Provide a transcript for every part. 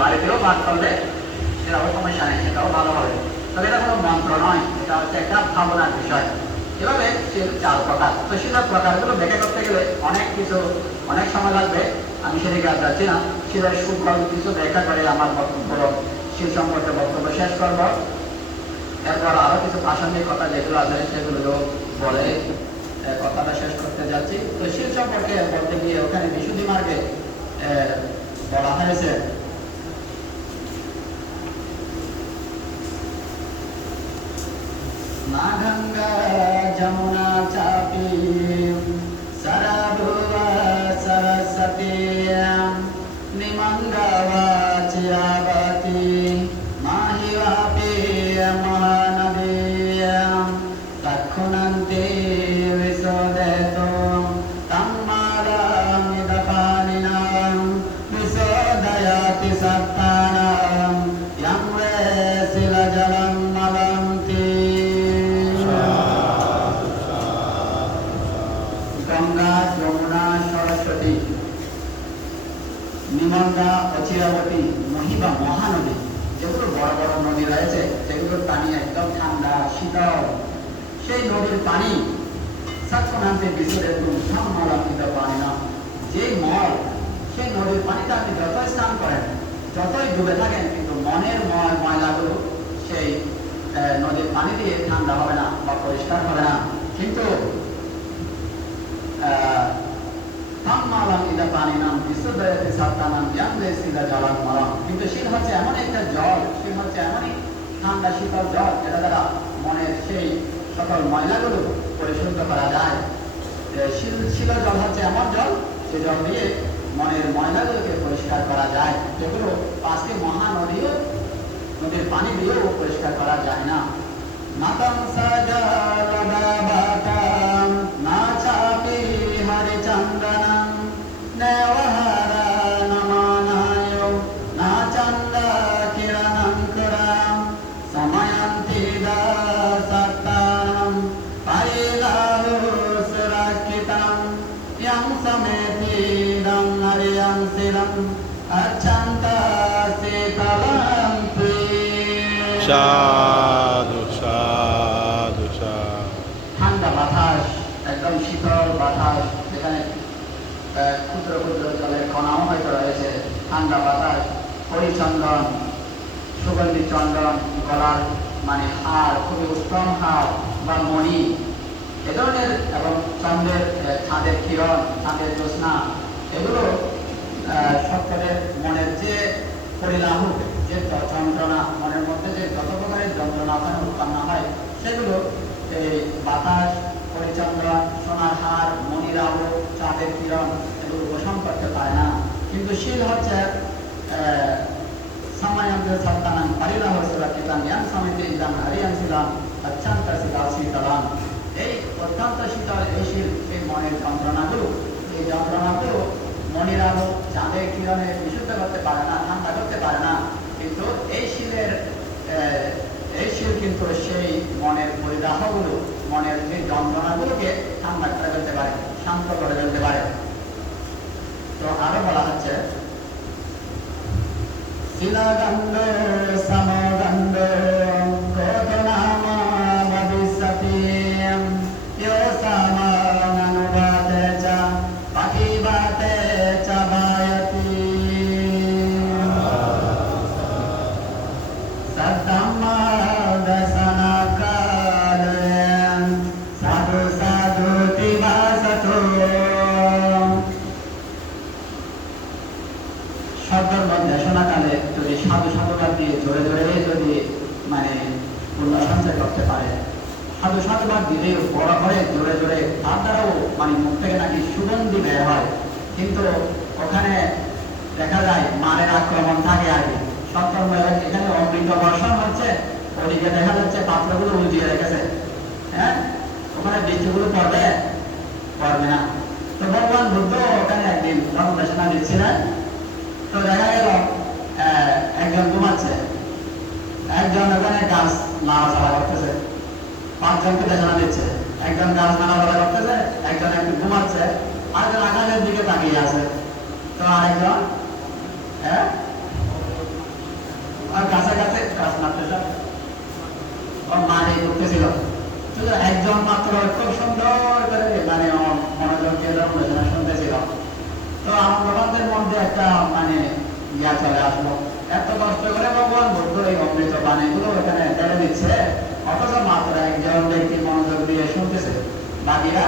বাড়িতেও পাঠ করলে সেটাও সমস্যা নেই, সেটাও ভালো হবে। তবে এটা কোনো মন্ত্র নয়, এটা হচ্ছে একটা ভাবনার বিষয়। এভাবে শিল 4 প্রকার। তো শিলের প্রকারগুলো ব্যাখ্যা করতে গেলে অনেক সময় লাগবে, আমি সেদিকে আর যাচ্ছি না। শিলের সুফল কিছু ব্যাখ্যা করে আমার বক্তব্য, শিল সম্পর্কে বক্তব্য শেষ করব। এরপর আরো কিছু প্রাসঙ্গিক কথা যেগুলো আছে সেগুলো বলে কথাটা শেষ করতে যাচ্ছি। তো শিল সম্পর্কে বলতে গিয়ে ওখানে বিশুদ্ধি মার্গে বলা হয়েছে না গঙ্গা যমুনা চাপি সরবুবা সরস্বতী নিমঙ্গবা চিরাবতী মাহিবাপি মহানদী তৎক্ষুণন্তে বিশোদেতো তম্মালামিদপানিনাম বিশোদয়াতি সত্তানাম ইয়াং রে শিলজলম মলন্তি। গঙ্গা যমুনা সরস্বতী নিমঙ্গা অচিরাবতী মহিবা মহানদী, যেগুলো বড় বড় নদী রয়েছে, যেগুলোর পানি একদম ঠান্ডা শীতল, সেই নদীর পানি সৎক্ষণান্তে বিশুদ্ধ মালান্বিত পানি না, যে মল সেই নদীর পানিতে আপনি যতই স্নান করেন, যতই ডুবে থাকেন, কিন্তু মনের ময়লাগুলো সেই নদীর পানি দিয়ে ঠান্ডা হবে না বা পরিষ্কার হবে না। কিন্তু কিন্তু শিল হচ্ছে এমন একটা জল, শিল হচ্ছে এমনই ঠান্ডা শীতল জল, যেটা দ্বারা মনের সেই সকল ময়লাগুলো পরিশুদ্ধ করা যায়। শিল জল হচ্ছে এমন জল, সে জল দিয়ে মনের ময়লাগুলোকে পরিষ্কার করা যায়, যেগুলো 5টি মহানদীও নদীর পানি দিয়েও পরিষ্কার করা যায় না। নাতং সজলদাবাতাম না চাপি হরিচন্দনম নেওহারা নমানায় না চন্দ্র কিরণঙ্কুরাম সময়ন্তি দাসত্তানম পরিলাহু সুরক্ষিতম ইয়ং সমেতি দং হরিয়ং শিলম অর্চন্তা শীতলম সাধু সাধু সাধু। ঠান্ডা বাতাস, একদম শীতল বাতাস, যেখানে ক্ষুদ্র ক্ষুদ্র জলের কণাও হয়তো রয়েছে, ঠান্ডা বাতাস, হরিচন্দন, সুগন্ধি চন্দন, গলার মানে হার, খুবই উত্তম হার বা মণি এ ধরনের, এবং চাঁদের কিরণ, চাঁদের জ্যোৎস্না, এগুলো সত্যের মনের যে পরিলাহ, যে যন্ত্রণা, মনের মধ্যে যে যত প্রকারের যন্ত্রণা উৎপন্ন হয়, সেগুলো এই বাতাস, হরিচন্দন, সোনার হার, মণির আলো, চাঁদের কিরণ এগুলো পোষণ করতে পারে না। কিন্তু শিল হচ্ছে সময়ান্তে সত্তানাং পরিলাহ সুরক্ষিতাং ইয়াং সমিতি ইদং হরিয়ং শিলম অত্যন্ত শীতলাম। এই অত্যন্ত শীতল এই শিল, এই মনের যন্ত্রণাগুলো, এই যন্ত্রণাগুলো মণির আলো, চাঁদের কিরণে বিশুদ্ধ করতে পারে না, ঠান্ডা করতে পারে না। কিন্তু এই শিল কিন্তু সেই মনের পরিদাহগুলো, মনের যে যন্ত্রণাগুলোকে ঠান্ডা করে ফেলতে পারে, শান্ত করে ফেলতে পারে। তো আরো বলা হচ্ছে শিলাগন্ধ সমগন্ধ কোতনাম ভবিষ্যতি ইয়ো সামানুবাতে চ পাঠিবাতে চ বায়তি সদ্ধম্ম দশনকালে সাধু সাধুতি বাসতো। সদ্ধর্ম দেশনাকালে যদি সাধুবাদ দিয়ে জোরে জোরে যদি মানে পুণ্য সঞ্চয় করতে পারে, সাধুবাদ দিলে বড় করে জোরে জোরে, তার দ্বারাও মানে মুখ থেকে নাকি সুগন্ধি বের হয়। কিন্তু ওখানে দেখা যায় মারের আক্রমণ থাকে আগে, সৎকর্ম এখানে অমৃত বর্ষণ হচ্ছে, ওদিকে দেখা যাচ্ছে পাত্রগুলো উল্টিয়ে রেখেছে, হ্যাঁ, ওখানে বৃষ্টিগুলো পড়বে না। তো ভগবান বুদ্ধ ওখানে একদিন ধর্ম দেশনা দিচ্ছিলেন। তো দেখা গেল একজন ঘুমাচ্ছে, একজন ওখানে গাছ নাড়াচাড়া করতেছে, 5 জনকে দেখানো দিচ্ছে, একজন গাছ নাড়াচাড়া করতেছে, একজন একটু ঘুমাচ্ছে, আরেকজন আকাশের দিকে তাকিয়ে আছে। তো আরেকজন আর গাছে গাছে গাছ নাড়তেছে, মাটি করতেছিল। শুধু একজন মাত্র খুব সুন্দর করে মানে মনোযোগ দিয়ে রচনা শুনতেছিল। তো আমাদের মধ্যে একটা মানে ইয়া চলে আসলো, এত কষ্ট করে ভগবান বুদ্ধ এই অমৃত বাণীগুলো ওখানে ঢেলে দিচ্ছে, অথচ মাত্র একজন ব্যক্তি মনোযোগ দিয়ে শুনতেছে, বাকিরা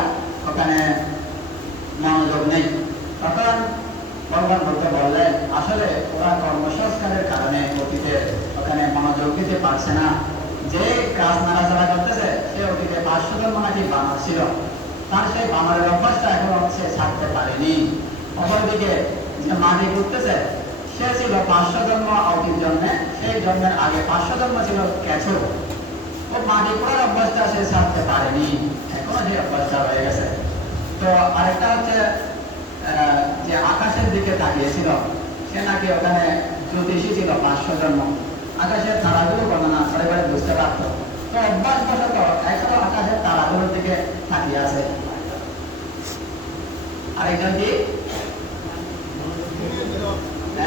ওখানে মনোযোগ নেই। তখন ভগবান বুদ্ধ বললেন, আসলে ওরা কর্মসংস্কারের কারণে অতীতে ওখানে মনোযোগ দিতে পারছে না। যে কাজ নাড়াচাড়া করতেছে সে অতীতে 500 জন্ম নাকি বানর ছিল, তার সেই বানরের অভ্যাসটা এখন সে ছাড়তে পারেনি। অপরদিকে যে মাটি করতেছে সে ছিল 500 জন্ম অতীত জন্মে, সেই জন্মের আগে 500 জন্ম ছিল কেঁচো, ও মাটি করার অভ্যাসটা সে ছাড়তে পারেনি, এখনো সেই অভ্যাসটা রয়ে গেছে। তো আরেকটা হচ্ছে যে আকাশের দিকে তাকিয়েছিল, সে নাকি ওখানে জ্যোতিষী ছিল 500 জন্ম, আকাশের তারাগুলো গণনা করে করে বুঝতে পারতো। তো অভ্যাসবশত এখনো আকাশের তারাগুলোর দিকে তাকিয়ে আছে। আরেকজন কি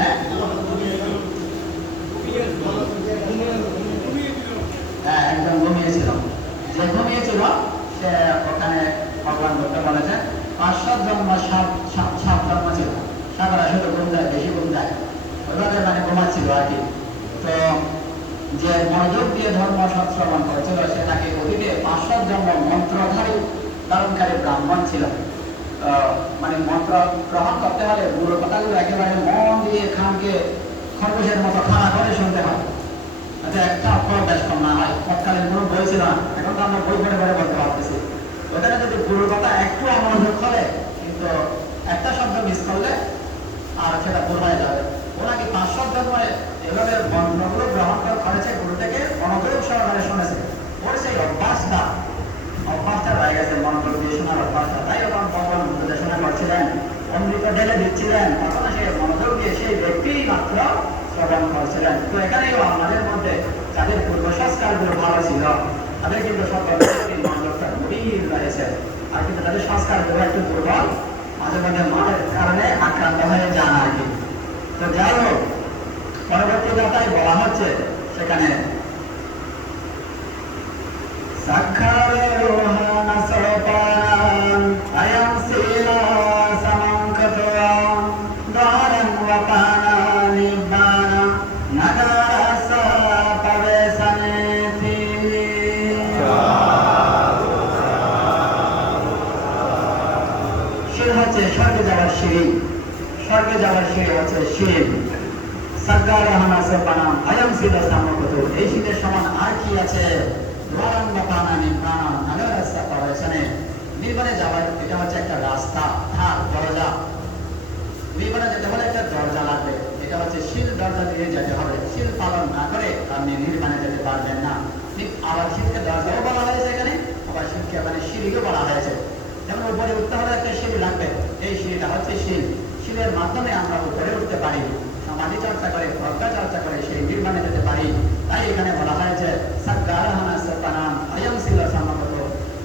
একজন ঘুমিয়েছিল, যে ঘুমিয়েছিল সে ওখানে ভগবান বুদ্ধ বলেছেন 500 জন্ম সাত জন্ম ছিল, সাতরা শুধু ঘুম যায়, বেশি ঘুম যায়, ওইভাবে মানে ঘুমাচ্ছিল আর কি। তো যে মনোযোগ দিয়ে ধর্ম শ্রবণ করেছিল সে নাকি অতীতে 500 জন্ম মন্ত্রধারী ধারণকারী ব্রাহ্মণ ছিল। মানে মন্ত্র গ্রহণ করতে হলে গুরুর কথাগুলো একেবারে মন দিয়ে খানকে খরগোশের মতো খাড়া করে শুনতে হয়, একটা অক্ষর বেশ কম না হয়। তৎকালীন কোনো বই ছিল না, এখন তো আমরা বই পড়ে পড়ে বলতে পারতেছি। ওখানে যদি গুরুর কথা একটু অমনোযোগ করে, কিন্তু একটা শব্দ মিস করলে আর সেটা ভুল হয়ে যাবে। ওরা কি 500 জন্মে এভাবে মন্ত্রগুলো গ্রহণ করেছে, গুরু থেকে মনোযোগ সহকারে শুনেছে, ওর সেই অভ্যাসটা রয়ে গেছে, মনোযোগ দিয়ে শোনার অভ্যাসটা। তাই যখন ভগবান নির্দেশনা করছিলেন, অমৃত ঢেলে দিচ্ছিলেন, তখন সে মনোযোগ দিয়ে সেই ব্যক্তি মাত্র শ্রবণ করছিলেন। তো এখানেও আমাদের মধ্যে যাদের পূর্ব সংস্কারগুলো ভালো ছিল তাদের কিন্তু মনোযোগটা গভীর রয়েছে, আর কিন্তু তাদের সংস্কারগুলো একটু দুর্বল, মাঝে মাঝে মায়ের কারণে আক্রান্ত হয়ে যান আর কি। তো যাই হোক, পরবর্তী কথায় বলা হচ্ছে সেখানে সাক্ষারে রোহানা সরপান আয়াম শিলা সমাঙ্কতয়া দ্বারং ওয়াকানা নিব্বানা নাগারাসা পবেশনেতি। সিঁড়ি হচ্ছে স্বর্গে যাওয়ার সিঁড়ি, স্বর্গে যাওয়ার সিঁড়ি হচ্ছে শিব। সাক্ষারোহানা সরপান আয়াম শিলা সমাঙ্কত, এই শীতের সমান আর কি আছে? নির্বাণে যাওয়ার এটা হচ্ছে একটা রাস্তা, দরজা। নির্বাণে যেতে হলে একটা দরজা লাগবে, এটা হচ্ছে শিল দরজা দিয়ে যেতে হবে। শিল পালন না করে আপনি নির্বাণে যেতে পারবেন না। ঠিক আবার শিলকে দরজাও বলা হয়েছে এখানে, আবার শিলকে মানে সিঁড়িও বলা হয়েছে। যেমন উপরে উঠতে হলে একটা সিঁড়ি লাগবে, এই সিঁড়িটা হচ্ছে শিল। শিলের মাধ্যমে আমরা উপরে উঠতে পারি, সমাধি চর্চা করে, প্রজ্ঞা চর্চা করে সেই নির্বাণে যেতে পারি। তাই এখানে বলা হয়েছে সাক্ষারোহানা সরপান আয়াম শিলা সমাঙ্কত,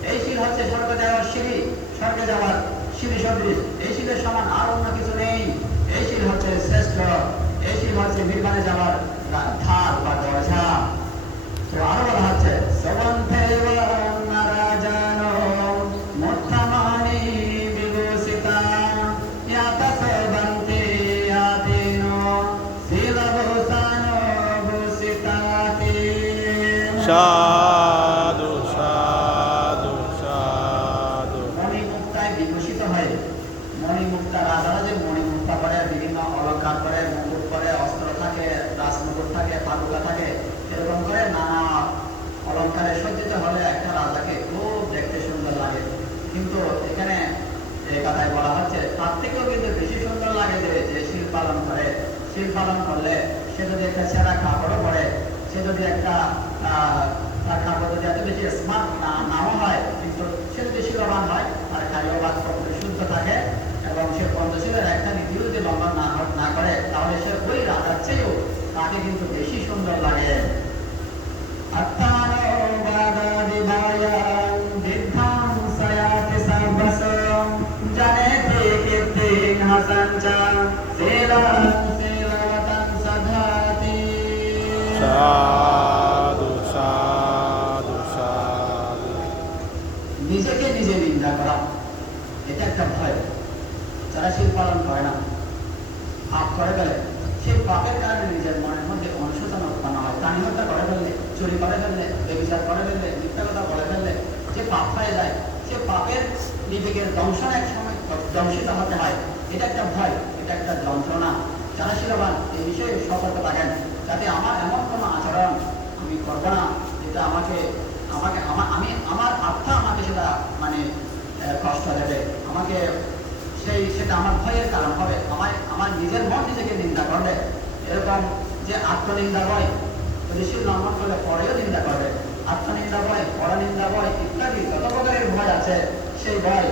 এই শিল হচ্ছে স্বর্গে যাওয়ার সিঁড়ি, স্বর্গে যাওয়ার সিঁড়ি সদৃশ। এই শিলের সমান আর অন্য কিছু নেই, এই শিল হচ্ছে শ্রেষ্ঠ, এই শিল হচ্ছে নির্বাণে যাওয়ার ধার বা দরজা। তো আরো বলা হচ্ছে সাধু সাধু সাধু। মণিমুক্তায় বিভূষিত হয়, মণিমুক্তা রাজারা যে মণিমুক্তা করে, বিভিন্ন অলঙ্কার করে, মুকুট করে, অস্ত্র থাকে, রাজমুকুট থাকে, পাদুকা থাকে, এরকম করে নানা অলঙ্কারে সজ্জিত হলে একটা রাজাকে খুব দেখতে সুন্দর লাগে। কিন্তু এখানে এই কথায় বলা হচ্ছে তার থেকেও কিন্তু বেশি সুন্দর লাগে যে শিল পালন করে। শিল পালন করলে সে যদি একটা ছেঁড়া কাপড়ও পরে, সে যদি একটা তার কাপড় যদি এত বেশি স্মার্ট নাও হয়, কিন্তু সে যদি শিলবান হয়, তার কার্যবাদ শুদ্ধ থাকে এবং সে পঞ্চশীলের একটা নীতিও যদি লঙ্ঘন না করে, তাহলে সে ওই রাজার চেয়েও তাকে কিন্তু বেশি সুন্দর লাগে। সাধু সাধু সাধু নিজেকে নিজে নিন্দা করা, এটা একটা ভয়। যারা শিল পালন করে না, পাপ করে ফেলে, সেই পাপের কারণে নিজের মনের মধ্যে অনুশোচনা উৎপন্ন হয়। প্রাণী হত্যা করে ফেললে, চুরি করে ফেললে, ব্যভিচার করে ফেললে, মিথ্যা কথা বলে ফেললে যে পাপ হয়ে যায়, সে পাপের নিজেদের দংশন এক সময় দংশিত হতে হয়। এটা একটা ভয়, এটা একটা যন্ত্রণা। যারা শিলবান এই বিষয়ে সতর্ক থাকেন, যাতে আমার এমন কোনো আচরণ আমি করবো না যেটা আমাকে আমাকে আমি আমার আত্মা আমাকে সেটা মানে কষ্ট দেবে, আমাকে সেটা আমার ভয়ের কারণ হবে, আমার নিজের মন নিজেকে নিন্দা করবে। এরকম যে আত্মনিন্দা হয়, যদি সে লঙ্ঘন করলে পরেও নিন্দা করবে, আত্মনিন্দা ভয়, পরনিন্দা ভয় ইত্যাদি যত প্রকারের ভয় আছে, সেই ভয়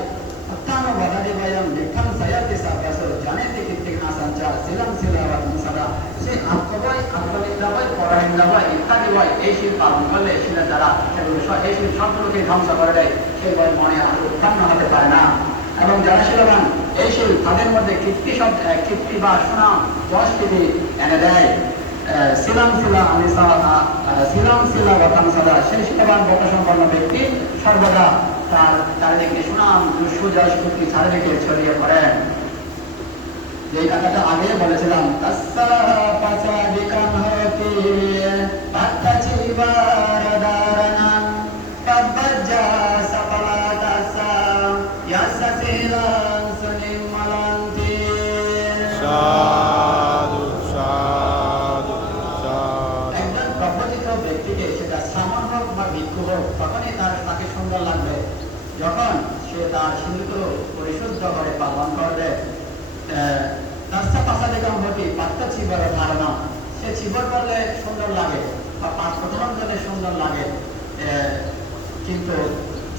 অত্যানো বাধারি ভয়ম লিখন সয়াতি সাব্যাসর জানেতে কীর্তিক আসাঞ্চার শিলম শিলাবাদ মুসাদা। সেই আত্মভয়, আত্মনিন্দা ভয়, পরনিন্দা ভয় ইত্যাদি ভয় এই শিল পালন করলে শিলের দ্বারা সেগুলো এই শিল সবগুলোকে ধ্বংস করে দেয়। সেই ভয় মনে আর উৎপন্ন হতে পারে না। এবং যারা শিলবান এই শিল তাদের মধ্যে কীর্তি বা সুনাম যশ কীর্তি এনে দেয়। শিলম শিলা বতাম সদা, সেই শিলবান বকসম্পন্ন ব্যক্তি সর্বদা তার চারিদিকে সুনাম সুযশ কীর্তি চারিদিকে ছড়িয়ে পড়েন। যে কথাটা আগে বলেছিলাম, তস্যা পাসাদিকাম হতি পাত্তাচিবারদারণাম পদ্বজ্জা সফলাতাসা ইয়াসা শিলাং সুনির্মলান্তি। সাধু সাধু সাধু একজন ব্রহ্মচিত্র ব্যক্তিকে, সেটা সামন হোক বা ভিক্ষু হোক, তখনই তাকে সুন্দর লাগবে যখন সে তার শিলগুলো পরিশুদ্ধ করে পালন করবে। রাস্তা পাশাদিকাম ঘটি পাত্তা চিবর ধারণা, সে চিবর করলে সুন্দর লাগে বা পাঁচ প্রথম করলে সুন্দর লাগে, কিন্তু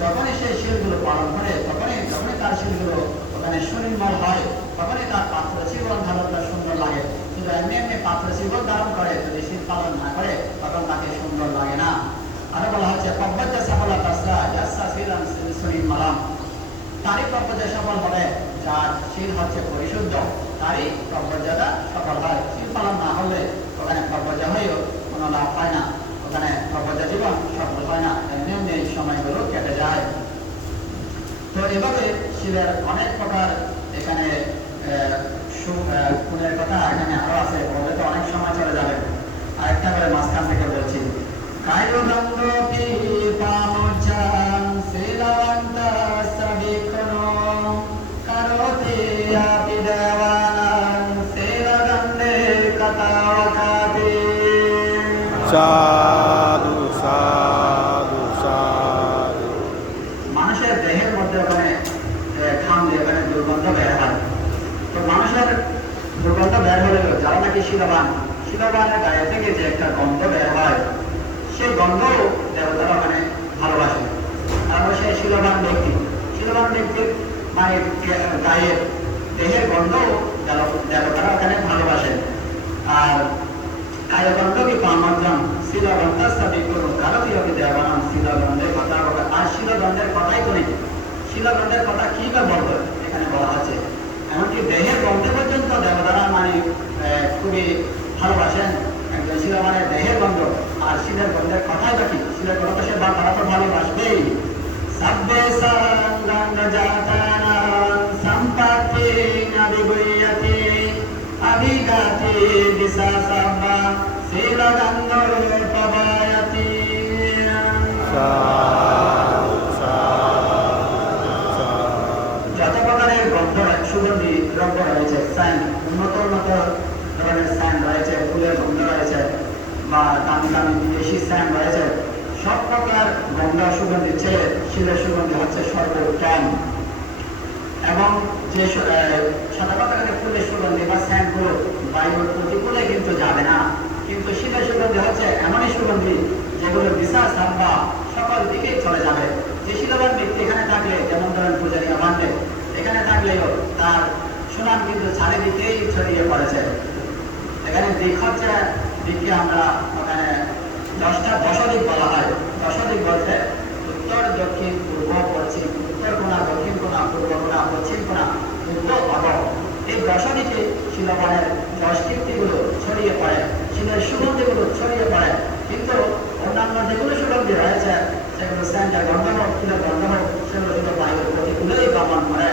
যখনই সে শিলগুলো পালন করে যখনই তার শিলগুলো ওখানে সুনির্মল হয়, তখনই তার পাত্র জীবন ধারণটা সুন্দর লাগে। কিন্তু এমনি পাত্র জীবন ধারণ করে যদি শিল পালন না করে, তখন তাকে সুন্দর লাগে না। আরো বলা হচ্ছে পব্বজ্জা সফলতা সুনির্মলাম, তারই পব্বজ্জা সফল হবে যার শিল হচ্ছে পরিশুদ্ধ, তারই পব্বজ্জাটা সফল হয়। শিল পালন না হলে ওখানে পব্বজ্জা হয়েও কোনো লাভ হয় না, ওখানে পব্বজ্জা জীবন সফল হয় না, এমনি এই সময়গুলো কেটে যায়। তো এভাবে শিলের অনেক প্রকার এখানে গুণের কথা এখানে আরো আছে, বলে তো অনেক সময় চলে যাবে। আরেকটা করে মাঝখান থেকে বলছি, কায়ুরঙ্গপি পামোজ্জাং শিলবন্ত সবিক্ষণো করোতি আপি দেবানাং শিলগন্ধে কতাবকাতি। সাধু সাধু সাধু মানুষের দেহের মধ্যে ওখানে ঘাম দিয়ে ওখানে দুর্গন্ধ বের হয়। তো মানুষের দুর্গন্ধ বের হলেও যারা নাকি শিলবানের গায়ে থেকে যে একটা গন্ধ বের হয়, সেই গন্ধ দেবতারা ওখানে ভালোবাসে। তারপর সেই শিলবান ব্যক্তির মায়ের গায়ের দেহের গন্ধ দেবতারা ওখানে ভালোবাসে। আর কায়গন্ধ কি পামজ্জম শিলগন্ধের সাথে কোনো কারতীয় দেবানাম শিলগন্ধের কথা বলে। আর শিলগন্ধের কথাই তো নেই, শিলগন্ধের কথা কি বা বলবো এখানে বলা হচ্ছে। এমনকি দেহের গন্ধে পর্যন্ত দেবতারা মানে খুবই ভালোবাসেন। একজন শিলবানের দেহের গন্ধ আর শিলের গন্ধের কথাই বা কি, শিলের গন্ধ সে তারা তো ভালোবাসবেই। সাব্বে সঙ্গন্ধ জাতানাং সম্পত্তি নাবিগুয়্যতি অভিগাতি দিশা সাব্বা শিলগন্ধ প্রবায়তি। যত প্রকারের গন্ধ সুগন্ধি দ্রব্য রয়েছে, স্যান্ড, উন্নত ধরনের স্যান্ড রয়েছে, ফুলের গন্ধ রয়েছে বা দামি দামি বিদেশি স্যান্ড রয়েছে, সব প্রকার গন্ধ সুগন্ধি চেয়ে শিলের সুগন্ধি হচ্ছে সর্বোত্তম। এবং যে সাধারণত ফুলের সুগন্ধি বা স্যান্ডগুলো বায়ুর প্রতিকূলে কিন্তু যাবে না, কিন্তু শিলের সুগন্ধি হচ্ছে এমনই সুগন্ধি যেগুলো দিশা সাব্বা সকল দিকেই চলে যাবে। যে শিলবান ব্যক্তি এখানে থাকলে, যেমন ধরেন পূজারীরা বান্ধে, এখানে থাকলেও তার সুনাম কিন্তু চারিদিকেই ছড়িয়ে পড়েছে। এখানে দিক হচ্ছে, দিকে আমরা ওখানে 10টা দশদিক বলা হয়। দশদিক বলতে উত্তর, দক্ষিণ, পূর্ব, পশ্চিম, উত্তর কোণা, দক্ষিণ কোণা, পূর্ব কোণা, পশ্চিম কোণা, পূর্ব অগম। এই দশদিকে শিলবানের যশ কীর্তিগুলো ছড়িয়ে পড়ে, শিলের সুগন্ধিগুলো ছড়িয়ে পড়ে। কিন্তু অন্যান্য যেগুলো সুগন্ধি রয়েছে সেগুলো স্যান্ডার গন্ধ হোক কিনা গন্ধ হোক সেগুলো কিন্তু বায়ুর প্রতিকূলেই গমন করে।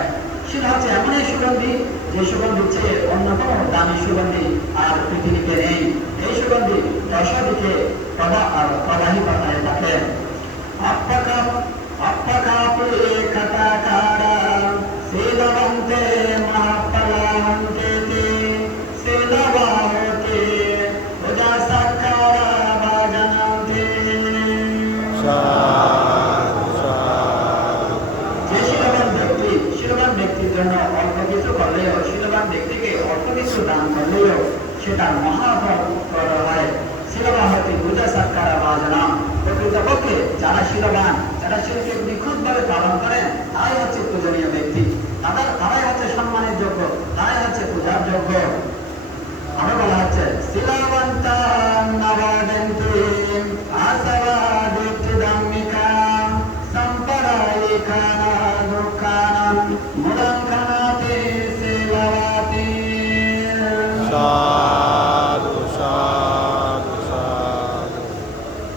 সেটা হচ্ছে এমন এক সুগন্ধি যে সুগন্ধি চেয়ে অন্য কোনো দামি সুগন্ধি আর পৃথিবীতে নেই। এই সুগন্ধি দশদিকে প্রবাহিত হয়ে থাকে। ಅಪ್ಪಕಾಪಿ ಕಥಾಕಾರ ಶೀಲವಂತೆ ಮಹಾಫಲವಂತೆ ಶೀಲವಾಹತೆ ಉದಾಸಕಾರ ಭಾಜನಂತೆ। যে শীলবান ব্যক্তির জন্য অল্প কিছু করলেও, শীলবান ব্যক্তিকে অল্প কিছু দান করলেও সেটা মহাফল হয়। শীলবাহতে উদাসকারা ভাজনম। প্রকৃতপক্ষে যারা শীলবান, যারা শীলকে নিখুঁতভাবে পালন করেন তারাই হচ্ছে পূজনীয় ব্যক্তি, তারাই হচ্ছে সম্মানের যোগ্য, তারাই হচ্ছে পূজার যোগ্য। আরো বলা হচ্ছে শীলবন্তা নবাদন্তি আসাবাদিত দাম্মিকা সম্পরায়িকানা দুঃখানাম মুদাঙ্কানাতে শীলবাতি। সাধু সাধু সাধু।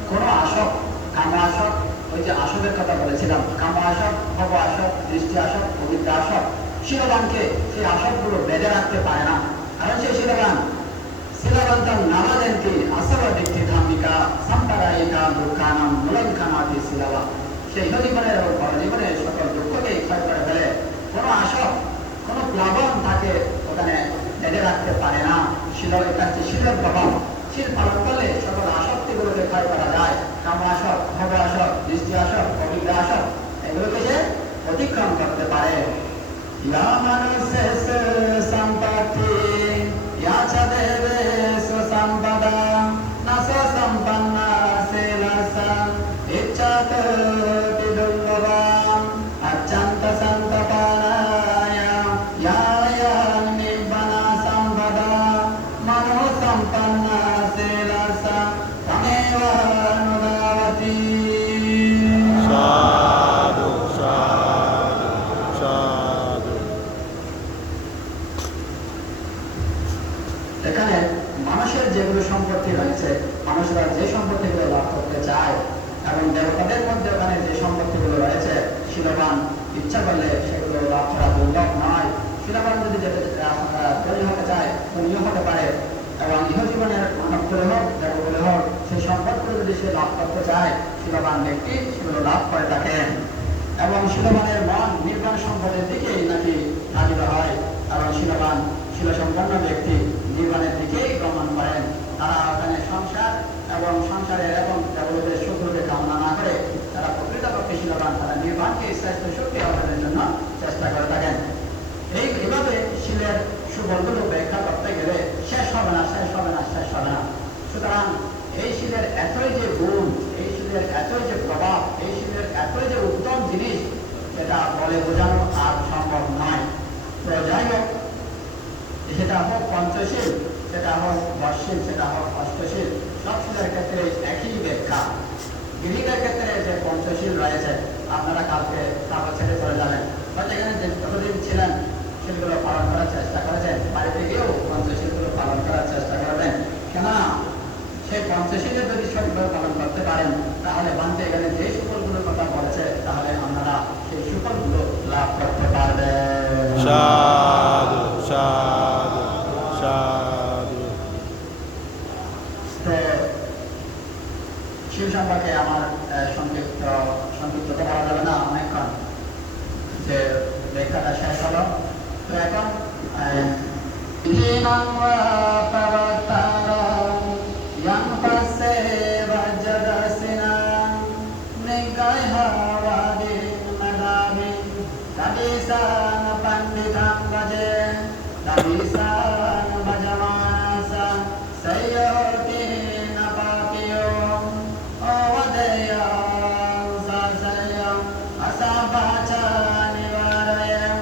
কোন আসক, কাম আসক, ওই যে আসকের কথা বলেছিলাম, কাম আসক, ভব আসক, দৃষ্টি আসক, পবিত্র আসক, শীলবানকে সেই আসকগুলো বেঁধে রাখতে পারে না। কারণ সে শীলবান। শীলবন্তাম নামাদেন্তি আসবাদিক্তি ধাম্মিকা সম্পরায়িকা দুঃখানাম মুলঙ্কানাতি শীলবা। সেই জীবনের ও পরজীবনের সকল দুঃখকে ক্ষয় করে ফেলে। কোনো আসক, কোনো প্লাবন তাকে ওখানে বেঁধে রাখতে পারে না। এটা হচ্ছে শীলের প্রভাব। শীল পালন করলে সকল আসক্তিগুলোকে ক্ষয় করা যায়। কাম আসক, ভব আসক, দৃষ্টি আসক, পবিত্র আসক, এগুলোকে সে অতিক্রম করতে পারে। ইয়া মানুষের সম্পত্তি ইয়া চ দেবেশ সম্পদা নাস সম্পন্না সেলাসা ইচ্ছাত বিদুর্লভম অত্যন্ত সন্তপানায় ইয়া নিব্বানা সম্পদা মনো সম্পন্না সেলাসা তমেব অনুদাবতি। সাধু সাধু সাধু। এখানে মানুষের যেগুলো সম্পত্তি রয়েছে, মানুষরা যে সম্পত্তিগুলো লাভ করতে চায় এবং দেবতাদের মধ্যে ওখানে যে সম্পত্তিগুলো রয়েছে, শীলবান ইচ্ছা করলে সেগুলো লাভ করা দুর্লভ নয়। শীলবান যদি ধনী হতে চায় ধনীও হতে পারে এবং ইহজীবনের মানবগুলো হোক, দেবগুলো হোক, সেই সম্পদগুলো যদি সে লাভ করতে চায় শীলবান ব্যক্তি সেগুলো লাভ করে থাকেন। এবং শীলবানের মন নির্বাণ সম্পদের দিকেই নাকি ধাবিত হয়। কারণ শীলবান, শীলসম্পন্ন ব্যক্তি নির্বাণের দিকেই গমন করেন। তারা ওখানে সংসার এবং সংসারের এবং দেবতাদের সুখরূপে কামনা না করে তারা প্রকৃতপক্ষে শীলবান, তারা নির্বাণকে স্বাস্থ্য শক্তি অর্জনের জন্য চেষ্টা করে থাকেন। এইভাবে শীলের সুফলগুলো ব্যাখ্যা করতে গেলে শেষ হবে না, শেষ হবে না, শেষ হবে না। সুতরাং এই শীলের এতই যে গুণ, এই শীলের এতই যে প্রভাব, এই শীলের এতই যে উত্তম জিনিস, এটা বলে বোঝানো আর সম্ভব নয়। তো যাই হোক, সেটা হোক পঞ্চশীল, সেটা হোক বর্ষশীল, সেটা হোক অষ্টশীল, সব শীলের ক্ষেত্রে একই ব্যাখ্যা। গৃহীদের ক্ষেত্রে যে পঞ্চশীল রয়েছে, আপনারা কালকে তারপর ছেড়ে চলে যাবেন, বা যেখানে যতদিন ছিলেন সেগুলো পালন করার চেষ্টা করেছেন, বাড়িতে গিয়েও পঞ্চশীলগুলো পালন করার চেষ্টা করবেন। কেননা সেই পঞ্চশীলে যদি সঠিকভাবে পালন করতে পারেন তাহলে বানতে এখানে যে সুফলগুলোর কথা বলেছে তাহলে আপনারা সেই সুফলগুলো লাভ করতে পারবেন। সাধু সাধু সাধু। শিব সম্পর্কে আমার সংক্ষিপ্ত বলা যাবে না অনেকক্ষণ, যে লেখাটা শেষ হলো। তো এখন पंडितम भजे भजमानसा सयोति न पापियो ओवदयं ससयं असाभाचा निवारयं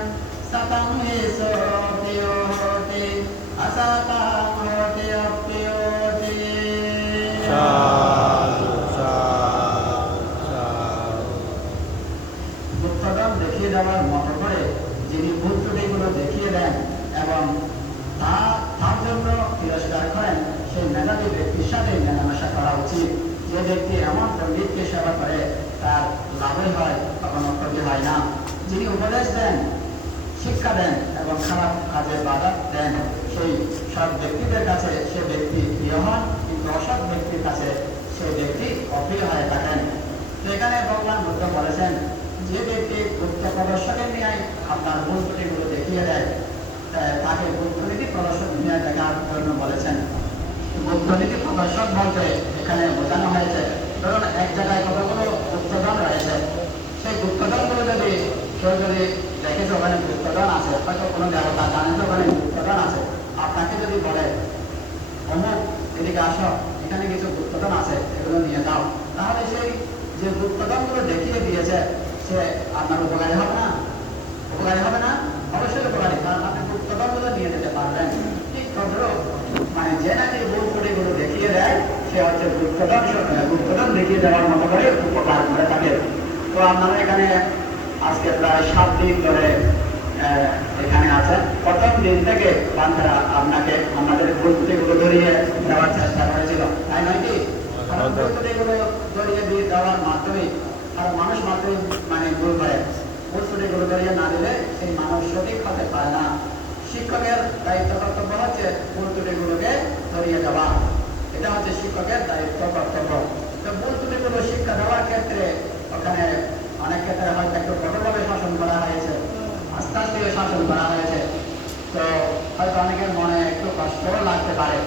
सतं हि सोऽप्यो होति असतं होति अप्योति। সাধু সাধু সাধু। দুঃখদম দেখিয়ে দেওয়ার মতো করে যিনি ভুল ত্রুটিগুলো দেখিয়ে দেন এবং তার জন্য তিরস্কার করেন, সেই মেধাবী ব্যক্তির সাথে মেলামেশা করা উচিত। যে ব্যক্তি এমন পণ্ডিতকে সেবা করে তার লাভই হয়, কখনো ক্ষতি হয় না। যিনি উপদেশ দেন, শিক্ষা দেন এবং খারাপ কাজে বাধা দেন, সেই সৎ ব্যক্তিদের কাছে সে ব্যক্তি প্রিয় হন, কিন্তু অসৎ ব্যক্তির কাছে সেই ব্যক্তি অপ্রিয় হয়ে থাকেন। তো এখানে ভগবান বুদ্ধ বলেছেন, যে ব্যক্তি গুপ্ত প্রদর্শনের নিয়ে আপনার ভুল ত্রুটিগুলো দেখিয়ে দেয়, তাকে গুপ্তনীতি প্রদর্শন নিয়ে দেখার জন্য বলেছেন। গুপ্তনীতি প্রদর্শন বলতে এখানে বোঝানো হয়েছে, ধরুন এক জায়গায় কতগুলো গুপ্তধন রয়েছে, সেই গুপ্তধনগুলো যদি কেউ যদি দেখে যে ওখানে গুপ্তধন আছে, হয়তো কোনো দেবতা জানেন যে ওখানে গুপ্তধন আছে, আপনাকে যদি বলে অমুক এদিকে আসো, এখানে কিছু গুপ্তধন আছে, এগুলো নিয়ে যাও, তাহলে সেই যে গুপ্তধনগুলো দেখিয়ে দিয়েছে সে আপনার উপকারী হবে না? উপকারী হবে না? অবশ্যই উপকারী, কারণ আপনি গুপ্তধনগুলো নিয়ে যেতে পারবেন। ঠিক তদ্রুপ মানে যে নাকি ভুল ত্রুটিগুলো দেখিয়ে দেয় সে হচ্ছে গুপ্তধন দেখিয়ে দেওয়ার মতো করে উপকার করে থাকে। তো আপনারা এখানে আজকে প্রায় 7 দিন ধরে এখানে আছেন। প্রথম দিন থেকে বান্ধবরা আপনাকে আপনাদের ভুল ত্রুটিগুলো ধরিয়ে দেওয়ার চেষ্টা করেছিল, তাই নয় কি? কারণ ভুল ত্রুটিগুলো ধরিয়ে দিয়ে দেওয়ার মাধ্যমে আর মানুষ মাত্রই মানে ভুল করে, ভুল ত্রুটিগুলো ধরিয়ে না দিলে সেই মানুষ সঠিক হতে পারে না। শিক্ষকের দায়িত্ব কর্তব্য হচ্ছে ভুল ত্রুটিগুলোকে ধরিয়ে দেওয়া, এটা হচ্ছে শিক্ষকের দায়িত্ব কর্তব্য।